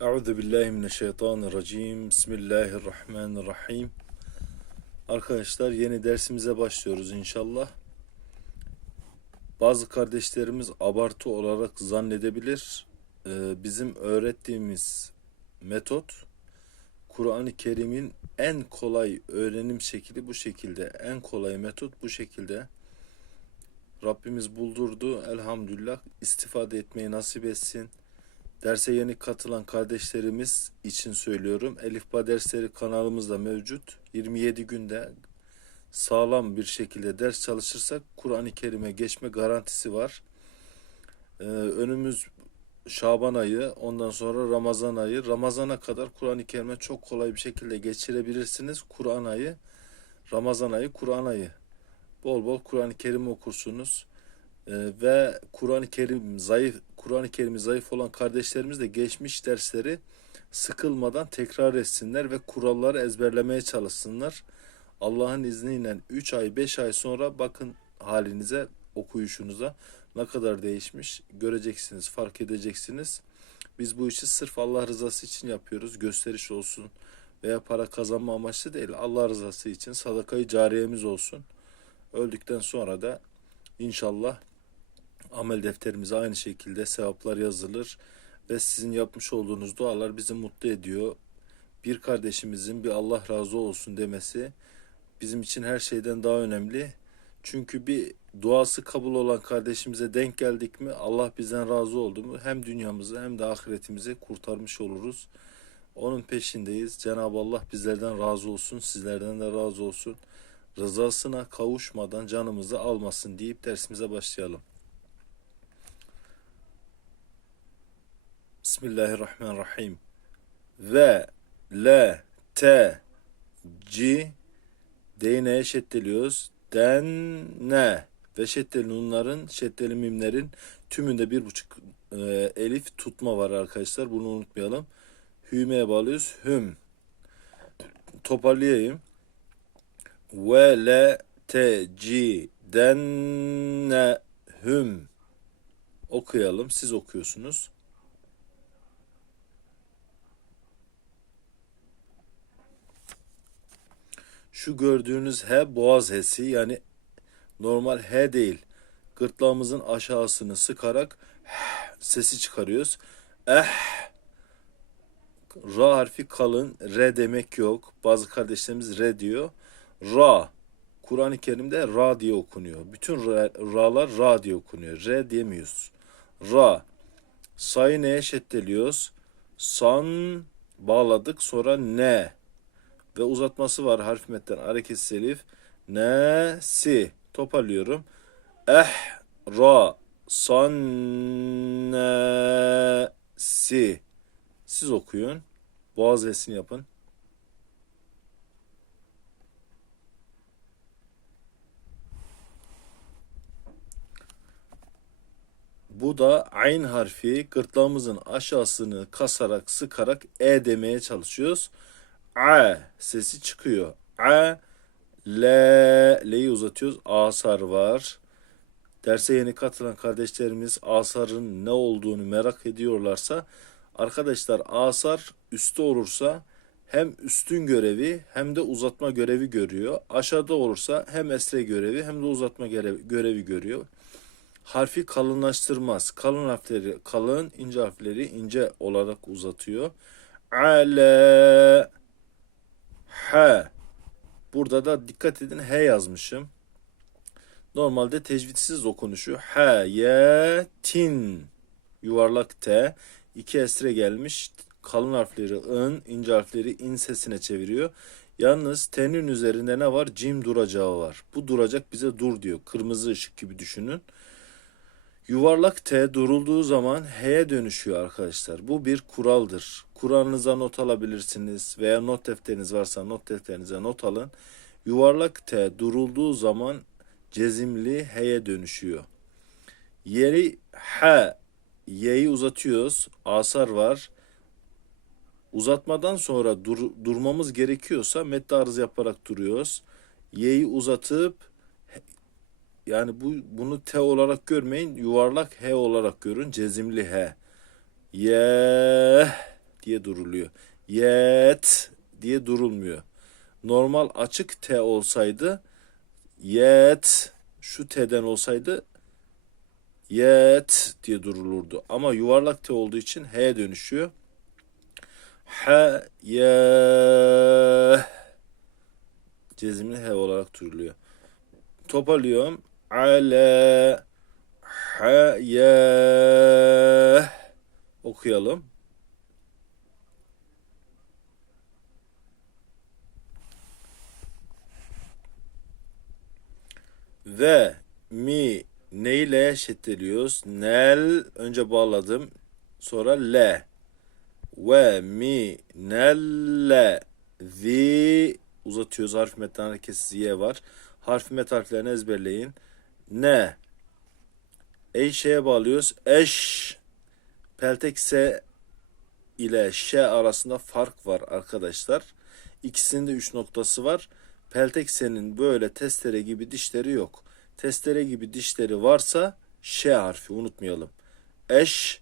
Euzu billahi mineşşeytanirracim. Bismillahirrahmanirrahim. Arkadaşlar yeni dersimize başlıyoruz inşallah. Bazı kardeşlerimiz abartı olarak zannedebilir. Ee, bizim öğrettiğimiz metot Kur'an-ı Kerim'in en kolay öğrenim şekli bu şekilde. En kolay metot bu şekilde. Rabbimiz buldurdu. Elhamdülillah istifade etmeyi nasip etsin. Derse yeni katılan kardeşlerimiz için söylüyorum. Elifba dersleri kanalımızda mevcut. 27 günde sağlam bir şekilde ders çalışırsak Kur'an-ı Kerim'e geçme garantisi var. Ee, önümüz Şaban ayı, ondan sonra Ramazan ayı. Ramazana kadar Kur'an-ı Kerim'e çok kolay bir şekilde geçirebilirsiniz. Kur'an ayı, Ramazan ayı, Kur'an ayı. Bol bol Kur'an-ı Kerim okursunuz. Ee, ve Kur'an-ı Kerim zayıf Kur'an-ı Kerim'i zayıf olan kardeşlerimiz de geçmiş dersleri sıkılmadan tekrar etsinler ve kuralları ezberlemeye çalışsınlar. Allah'ın izniyle 3 ay 5 ay sonra bakın halinize okuyuşunuza ne kadar değişmiş göreceksiniz fark edeceksiniz. Biz bu işi sırf Allah rızası için yapıyoruz gösteriş olsun veya para kazanma amaçlı değil Allah rızası için sadakayı cariyemiz olsun. Öldükten sonra da inşallah amel defterimize aynı şekilde sevaplar yazılır ve sizin yapmış olduğunuz dualar bizi mutlu ediyor. Bir kardeşimizin bir Allah razı olsun demesi bizim için her şeyden daha önemli. Çünkü bir duası kabul olan kardeşimize denk geldik mi Allah bizden razı oldu mu hem dünyamızı hem de ahiretimizi kurtarmış oluruz. Onun peşindeyiz. Cenab-ı Allah bizlerden razı olsun, sizlerden de razı olsun. Rızasına kavuşmadan canımızı almasın deyip dersimize başlayalım. Bismillahirrahmanirrahim. Ve, le, te, ci, değneğe şeddeliyoruz. Den, ne. Ve şeddeli nunların, şeddeli mimlerin tümünde bir buçuk e, elif tutma var arkadaşlar. Bunu unutmayalım. Hüme'ye bağlıyoruz. Hüm. Toparlayayım. Ve, le, te, ci, den, ne, hüm. Okuyalım. Siz okuyorsunuz. Şu gördüğünüz H boğaz H'si yani normal H değil. Gırtlağımızın aşağısını sıkarak sesi çıkarıyoruz. Eh Ra harfi kalın. R demek yok. Bazı kardeşlerimiz R diyor. Ra. Kur'an-ı Kerim'de Ra diye okunuyor. Bütün ra, Ra'lar Ra diye okunuyor. R diyemiyoruz. Ra. Sayı neye şeddeliyoruz? San bağladık. Sonra ne ve uzatması var harf metten hareketsiz elif. Ne si toparlıyorum. Eh ra san si siz okuyun. Boğaz esini yapın. Bu da ayn harfi gırtlağımızın aşağısını kasarak sıkarak e demeye çalışıyoruz a sesi çıkıyor. A le le'yi uzatıyoruz. Asar var. Derse yeni katılan kardeşlerimiz asarın ne olduğunu merak ediyorlarsa arkadaşlar asar üstte olursa hem üstün görevi hem de uzatma görevi görüyor. Aşağıda olursa hem esre görevi hem de uzatma görevi görüyor. Harfi kalınlaştırmaz. Kalın harfleri kalın, ince harfleri ince olarak uzatıyor. Ale H. Burada da dikkat edin H yazmışım. Normalde tecvidsiz okunuşu. H, Y, tin. Yuvarlak T. İki esre gelmiş. Kalın harfleri ın, ince harfleri in sesine çeviriyor. Yalnız T'nin üzerinde ne var? Cim duracağı var. Bu duracak bize dur diyor. Kırmızı ışık gibi düşünün. Yuvarlak T durulduğu zaman H'ye dönüşüyor arkadaşlar. Bu bir kuraldır. Kur'anınıza not alabilirsiniz veya not defteriniz varsa not defterinize not alın. Yuvarlak T durulduğu zaman cezimli H'ye dönüşüyor. Yeri H, Y'yi uzatıyoruz. Asar var. Uzatmadan sonra dur, durmamız gerekiyorsa medde arız yaparak duruyoruz. Y'yi uzatıp yani bu bunu T olarak görmeyin. Yuvarlak H olarak görün. Cezimli H. Ye diye duruluyor. Yet diye durulmuyor. Normal açık T olsaydı yet şu T'den olsaydı yet diye durulurdu. Ama yuvarlak T olduğu için H'ye dönüşüyor. H ye cezimli H olarak duruluyor. Toparlıyorum. Ale H ye okuyalım. Ve mi ne ile eşitteliyoruz? Nel önce bağladım. Sonra le. Ve mi nelle zi uzatıyoruz. Harf metin hareketsiz y var. Harf met harflerini ezberleyin. Ne? Ey şeye bağlıyoruz. Eş. Peltek S ile ş arasında fark var arkadaşlar. İkisinde üç noktası var. Peltek S'nin böyle testere gibi dişleri yok. Testere gibi dişleri varsa ş harfi unutmayalım. Eş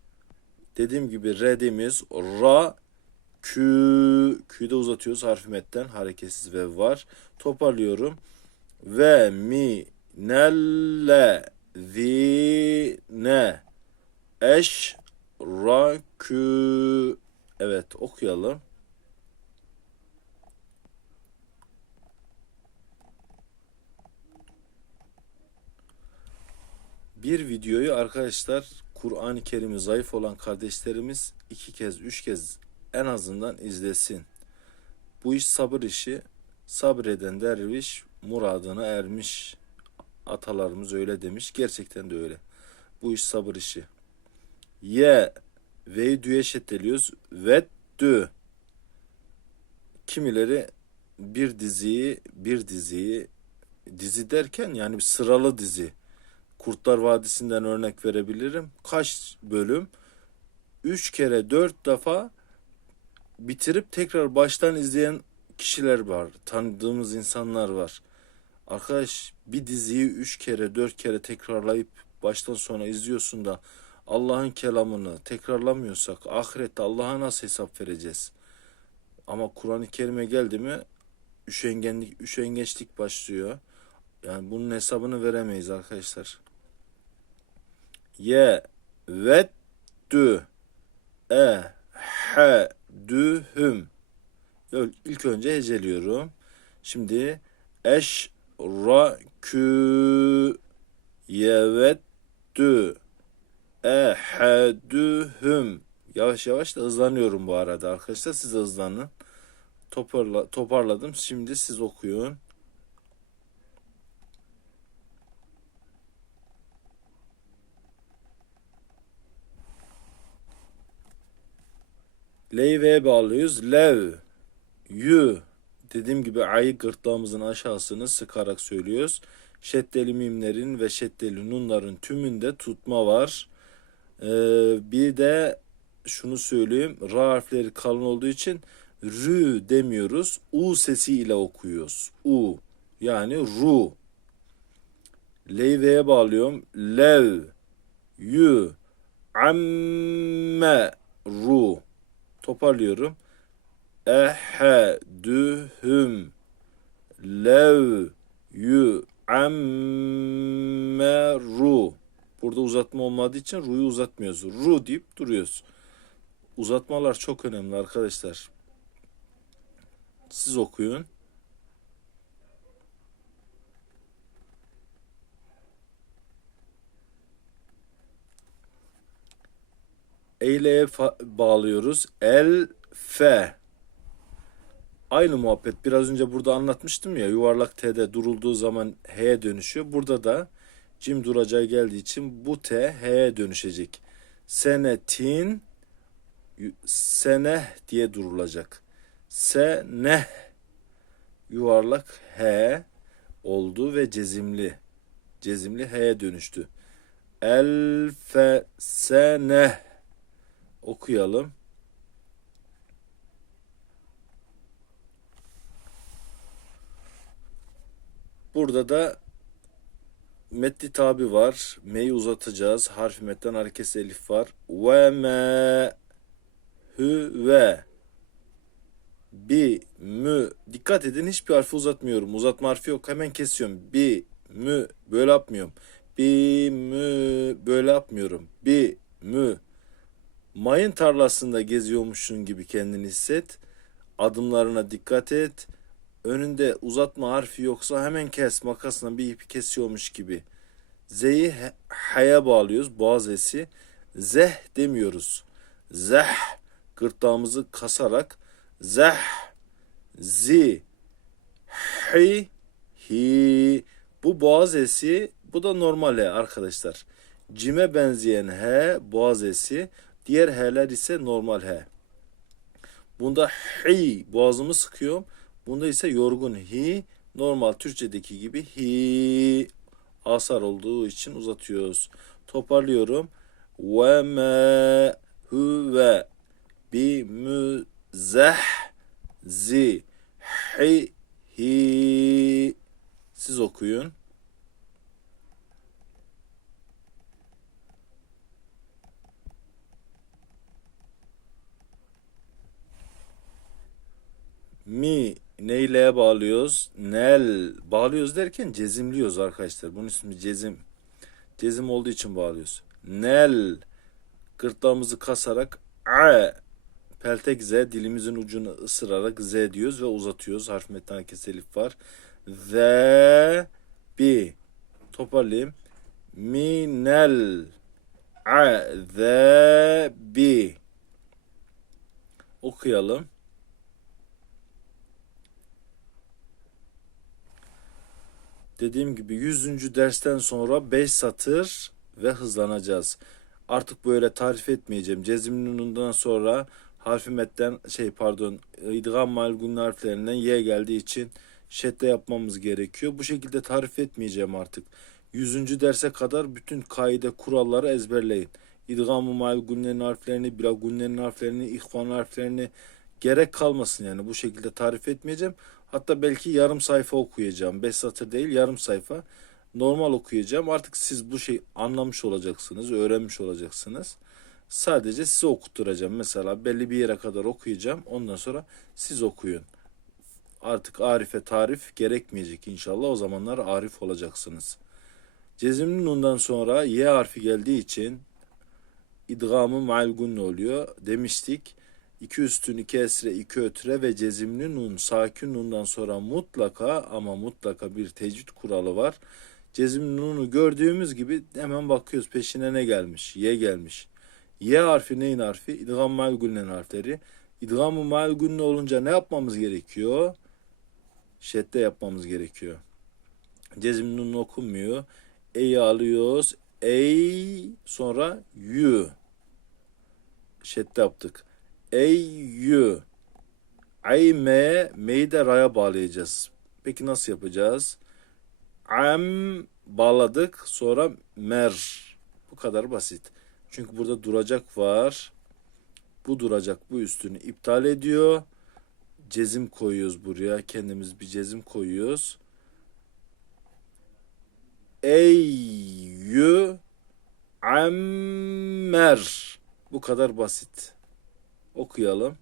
dediğim gibi redimiz ra kü kü'de uzatıyoruz harfi metten hareketsiz ve var. Toparlıyorum. Ve mi nelle zine eş ra kü evet okuyalım. Bir videoyu arkadaşlar Kur'an-ı Kerim'i zayıf olan kardeşlerimiz iki kez, üç kez en azından izlesin. Bu iş sabır işi. Sabreden derviş muradına ermiş. Atalarımız öyle demiş. Gerçekten de öyle. Bu iş sabır işi. Ye ve'yi düye şeddeliyoruz. Ve dü. Kimileri bir diziyi bir diziyi dizi derken yani bir sıralı dizi. Kurtlar Vadisi'nden örnek verebilirim. Kaç bölüm? Üç kere dört defa bitirip tekrar baştan izleyen kişiler var. Tanıdığımız insanlar var. Arkadaş bir diziyi üç kere dört kere tekrarlayıp baştan sona izliyorsun da Allah'ın kelamını tekrarlamıyorsak ahirette Allah'a nasıl hesap vereceğiz? Ama Kur'an-ı Kerim'e geldi mi üşengenlik, üşengeçlik başlıyor. Yani bunun hesabını veremeyiz arkadaşlar. Ye ve dü e he dühüm. İlk önce heceliyorum. Şimdi eş ra kü yeveddü ehedühüm. Yavaş yavaş da hızlanıyorum bu arada arkadaşlar. Siz hızlanın. Toparla, toparladım. Şimdi siz okuyun. Leyve'ye bağlıyoruz. Lev, yü. Dediğim gibi ayı gırtlağımızın aşağısını sıkarak söylüyoruz. Şeddeli mimlerin ve şeddeli nunların tümünde tutma var. Ee, bir de şunu söyleyeyim. Ra harfleri kalın olduğu için rü demiyoruz. U sesi ile okuyoruz. U yani ru. Leyve'ye bağlıyorum. Lev, yü, amme, ru. Toparlıyorum. Ehedühüm lev yu ammeru. Burada uzatma olmadığı için ru'yu uzatmıyoruz. Ru deyip duruyoruz. Uzatmalar çok önemli arkadaşlar. Siz okuyun. Eyleye bağlıyoruz. El fe. Aynı muhabbet. Biraz önce burada anlatmıştım ya. Yuvarlak T'de durulduğu zaman H'ye dönüşüyor. Burada da cim duracağı geldiği için bu T H'ye dönüşecek. Senetin sene diye durulacak. Sene yuvarlak H oldu ve cezimli. Cezimli H'ye dönüştü. Elfe sene okuyalım. Burada da metli tabi var. M'yi uzatacağız. Harfi metten hareketsiz elif var. Ve me hüve bi mü dikkat edin hiçbir harfi uzatmıyorum. Uzatma harfi yok. Hemen kesiyorum. Bi mü böyle yapmıyorum. Bi mü böyle yapmıyorum. Bi mü mayın tarlasında geziyormuşsun gibi kendini hisset. Adımlarına dikkat et. Önünde uzatma harfi yoksa hemen kes makasla bir ipi kesiyormuş gibi. Z'yi h'ye bağlıyoruz. Boğaz esi. Zeh demiyoruz. Zeh gırtlağımızı kasarak zeh zi hi hi bu boğaz esi bu da normal he arkadaşlar. Cime benzeyen he boğaz esi diğer he'ler ise normal he. Bunda hi boğazımı sıkıyorum. Bunda ise yorgun hi normal Türkçedeki gibi hi asar olduğu için uzatıyoruz. Toparlıyorum. Ve me huve bi müzeh zi hi hi siz okuyun. Mi neyle bağlıyoruz? Nel bağlıyoruz derken cezimliyoruz arkadaşlar. Bunun ismi cezim. Cezim olduğu için bağlıyoruz. Nel gırtlağımızı kasarak a peltek z dilimizin ucunu ısırarak z diyoruz ve uzatıyoruz. Harf metan keselif var. Ve bi toparlayayım. Minel azabi okuyalım. Dediğim gibi 100. dersten sonra 5 satır ve hızlanacağız. Artık böyle tarif etmeyeceğim. Cezim nunundan sonra harfi metten şey pardon idgam malgun harflerinden y geldiği için şedde yapmamız gerekiyor. Bu şekilde tarif etmeyeceğim artık. 100. derse kadar bütün kaide kuralları ezberleyin. İdgam-ı malgunlerin harflerini, biragunlerin harflerini, ihvan harflerini gerek kalmasın yani bu şekilde tarif etmeyeceğim. Hatta belki yarım sayfa okuyacağım. 5 satır değil yarım sayfa. Normal okuyacağım. Artık siz bu şey anlamış olacaksınız, öğrenmiş olacaksınız. Sadece size okutturacağım. Mesela belli bir yere kadar okuyacağım. Ondan sonra siz okuyun. Artık arife tarif gerekmeyecek inşallah. O zamanlar arif olacaksınız. Cezimli nundan sonra y harfi geldiği için idgamı malgun oluyor demiştik. İki üstün, iki esre, iki ötre ve cezimli nun, sakin nundan sonra mutlaka ama mutlaka bir tecvid kuralı var. Cezimli nunu gördüğümüz gibi hemen bakıyoruz peşine ne gelmiş? Y gelmiş. Y harfi neyin harfi? İdgam malgunlen harfleri. İdgam-ı malgunne olunca ne yapmamız gerekiyor? Şedde yapmamız gerekiyor. Cezimli nun okunmuyor. E'yi alıyoruz. Ey sonra yü. Şedde yaptık. Eyyü. Ay me, me'yi de ra'ya bağlayacağız. Peki nasıl yapacağız? Am bağladık. Sonra mer. Bu kadar basit. Çünkü burada duracak var. Bu duracak bu üstünü iptal ediyor. Cezim koyuyoruz buraya. Kendimiz bir cezim koyuyoruz. Eyyü ammer. Bu kadar basit. Okuyalım.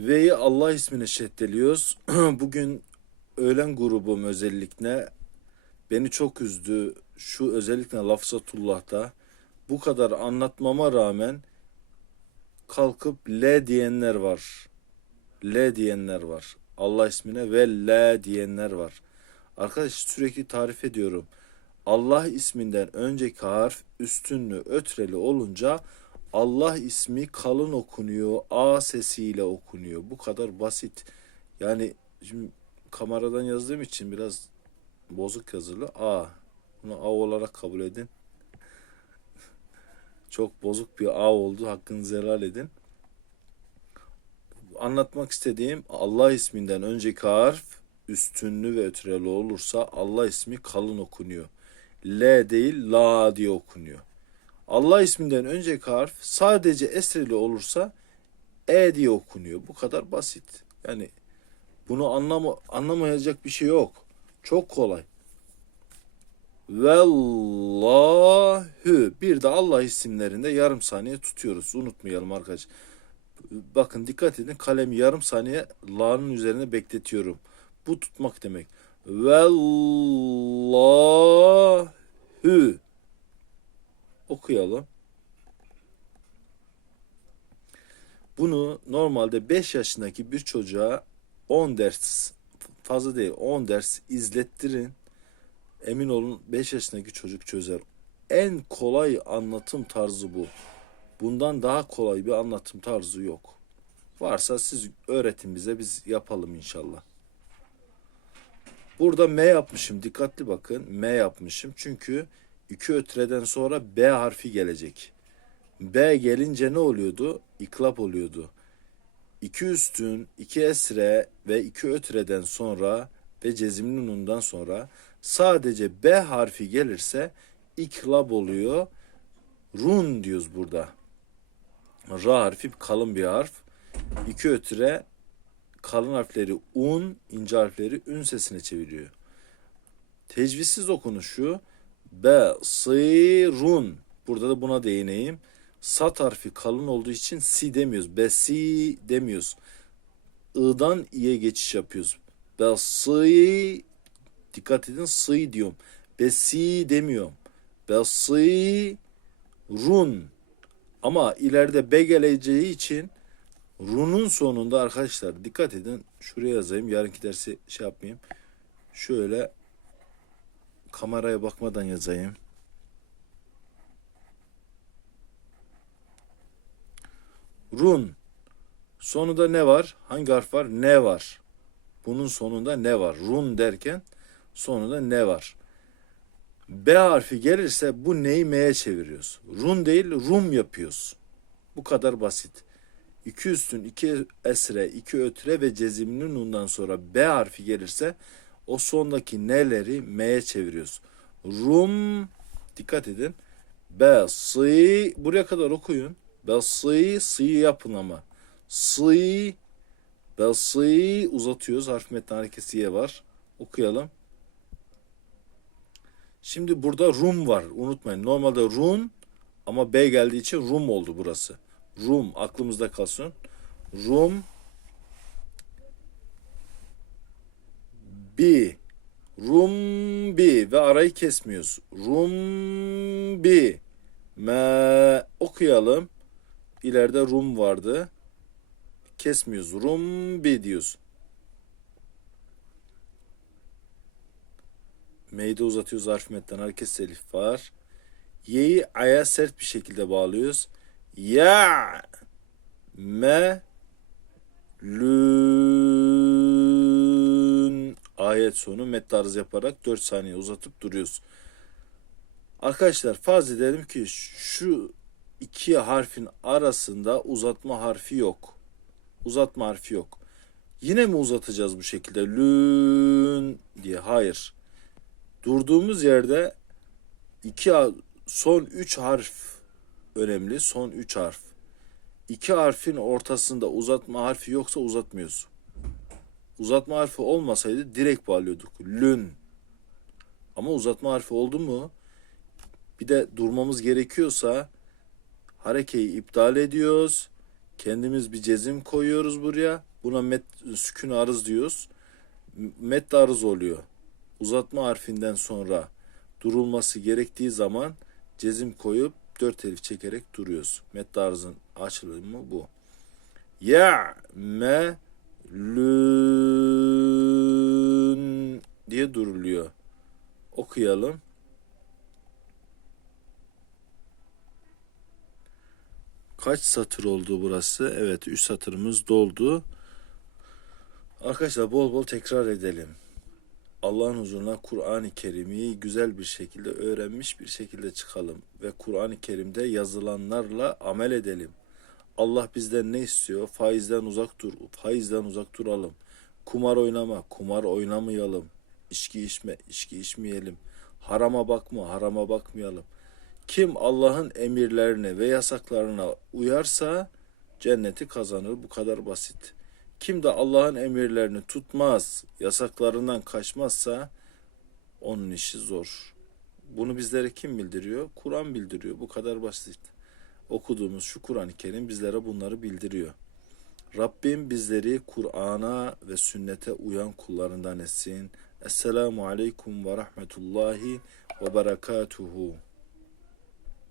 V'yi Allah ismine şeddeliyoruz. Bugün öğlen grubum özellikle beni çok üzdü. Şu özellikle Lafzatullah'ta bu kadar anlatmama rağmen kalkıp L diyenler var. L diyenler var. Allah ismine ve L diyenler var. Arkadaş sürekli tarif ediyorum. Allah isminden önceki harf üstünlü ötreli olunca Allah ismi kalın okunuyor. A sesiyle okunuyor. Bu kadar basit. Yani şimdi kameradan yazdığım için biraz bozuk yazılı. A. Bunu A olarak kabul edin. Çok bozuk bir A oldu. Hakkınızı helal edin. Anlatmak istediğim Allah isminden önceki harf üstünlü ve ötreli olursa Allah ismi kalın okunuyor. L değil la diye okunuyor. Allah isminden önceki harf sadece esreli olursa e diye okunuyor. Bu kadar basit. Yani bunu anlama, anlamayacak bir şey yok. Çok kolay. Vellahü. Bir de Allah isimlerinde yarım saniye tutuyoruz. Unutmayalım arkadaşlar. Bakın dikkat edin kalemi yarım saniye la'nın üzerine bekletiyorum. Bu tutmak demek. Vellahü. Okuyalım. Bunu normalde 5 yaşındaki bir çocuğa 10 ders fazla değil 10 ders izlettirin. Emin olun 5 yaşındaki çocuk çözer. En kolay anlatım tarzı bu. Bundan daha kolay bir anlatım tarzı yok. Varsa siz öğretin bize biz yapalım inşallah. Burada M yapmışım. Dikkatli bakın. M yapmışım. Çünkü iki ötreden sonra B harfi gelecek. B gelince ne oluyordu? İklap oluyordu. İki üstün, iki esre ve iki ötreden sonra ve cezimli nundan sonra sadece B harfi gelirse iklab oluyor. Run diyoruz burada. Ra harfi kalın bir harf. İki ötre kalın harfleri un, ince harfleri ün sesine çeviriyor. Tecvizsiz okunuşu be, sırun. Burada da buna değineyim. Sat harfi kalın olduğu için si demiyoruz. Besi demiyoruz. I'dan i'ye geçiş yapıyoruz. Besi dikkat edin sı diyorum. Besi demiyorum. Besi run. Ama ileride be geleceği için runun sonunda arkadaşlar dikkat edin. Şuraya yazayım. Yarınki dersi şey yapmayayım. Şöyle kameraya bakmadan yazayım. Run. Sonunda ne var? Hangi harf var? Ne var? Bunun sonunda ne var? Run derken sonunda ne var? B harfi gelirse bu neyi M'ye çeviriyoruz. Run değil rum yapıyoruz. Bu kadar basit. İki üstün, iki esre, iki ötre ve cezimli nundan sonra B harfi gelirse o sondaki neleri M'ye çeviriyoruz. Rum, dikkat edin. B, sı, buraya kadar okuyun. Be, sı, sı yapın ama. Sı, be, sı uzatıyoruz. Harf metni harekesi var. Okuyalım. Şimdi burada Rum var. Unutmayın. Normalde Run ama B geldiği için Rum oldu burası. Rum aklımızda kalsın. Rum bi Rum bi ve arayı kesmiyoruz. Rum bi me okuyalım. İleride Rum vardı. Kesmiyoruz. Rum bi diyoruz. M'yi uzatıyoruz harf metten hareket elif var. Y'yi aya sert bir şekilde bağlıyoruz. Ya me lün ayet sonu met tarzı yaparak 4 saniye uzatıp duruyoruz. Arkadaşlar farz edelim ki şu iki harfin arasında uzatma harfi yok. Uzatma harfi yok. Yine mi uzatacağız bu şekilde? Lün diye. Hayır. Durduğumuz yerde iki son üç harf önemli. Son üç harf. İki harfin ortasında uzatma harfi yoksa uzatmıyoruz. Uzatma harfi olmasaydı direkt bağlıyorduk. Lün. Ama uzatma harfi oldu mu bir de durmamız gerekiyorsa harekeyi iptal ediyoruz. Kendimiz bir cezim koyuyoruz buraya. Buna met, sükun arız diyoruz. Met arız oluyor. Uzatma harfinden sonra durulması gerektiği zaman cezim koyup dört elif çekerek duruyoruz. Met arzın açılımı bu. Ya me lün diye duruluyor. Okuyalım. Kaç satır oldu burası? Evet 3 satırımız doldu. Arkadaşlar bol bol tekrar edelim. Allah'ın huzuruna Kur'an-ı Kerim'i güzel bir şekilde öğrenmiş bir şekilde çıkalım ve Kur'an-ı Kerim'de yazılanlarla amel edelim. Allah bizden ne istiyor? Faizden uzak dur, faizden uzak duralım. Kumar oynama, kumar oynamayalım. İçki içme, içki içmeyelim. Harama bakma, harama bakmayalım. Kim Allah'ın emirlerine ve yasaklarına uyarsa cenneti kazanır. Bu kadar basit. Kim de Allah'ın emirlerini tutmaz, yasaklarından kaçmazsa onun işi zor. Bunu bizlere kim bildiriyor? Kur'an bildiriyor. Bu kadar basit. Okuduğumuz şu Kur'an-ı Kerim bizlere bunları bildiriyor. Rabbim bizleri Kur'an'a ve sünnete uyan kullarından etsin. Esselamu aleyküm ve rahmetullahi ve berekatuhu.